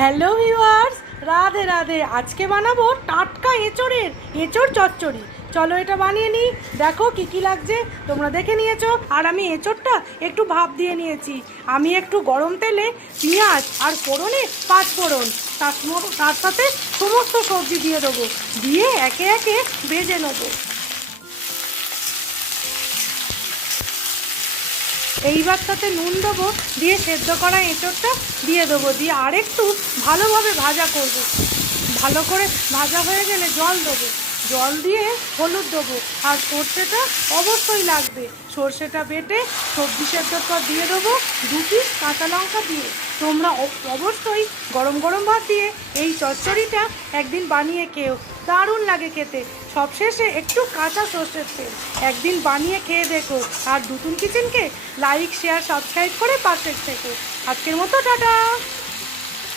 Hello viewers, Radhe Radhe. আজকে বানাবো টাটকা এঁচোড় চচ্চড়ি। চলো এটা বানিয়ে নিই। দেখো কি কি লাগছে তোমরা দেখে নিয়েছো। আর আমি এঁচোড়টা একটু ভাপ দিয়ে নিয়েছি। আমি একটু গরম তেলে পেঁয়াজ আর ফোড়নে 5 ফোড়ন, তার সাথে সমস্ত সবজি দিয়ে দেবো, দিয়ে একে একে ভেজে নেবো। এইবার তাতে নুন দেবো, দিয়ে সেদ্ধ করা এঁচোড়টা দিয়ে দেবো, দিয়ে আরেকটু ভালোভাবে ভাজা করব। ভালো করে ভাজা হয়ে গেলে জল দেবো, জল দিয়ে হলুদ দেবো, আর সর্ষেটা অবশ্যই লাগবে। সর্ষেটা বেটে সবজি সেদ্ধর পর দিয়ে দেবো, 2 পিস কাঁচা লঙ্কা দিয়ে। তোমরা অবশ্যই গরম গরম ভাত দিয়ে এই চচ্চড়িটা একদিন বানিয়ে খেও, দারুণ লাগে খেতে। সবশেষে একটু কাঁচা সর্ষের তেল। একদিন বানিয়ে খেয়ে দেখো। আর নতুন কিচেনকে লাইক শেয়ার সাবস্ক্রাইব করে পাশে থেকো। আজকের মতো টাটা।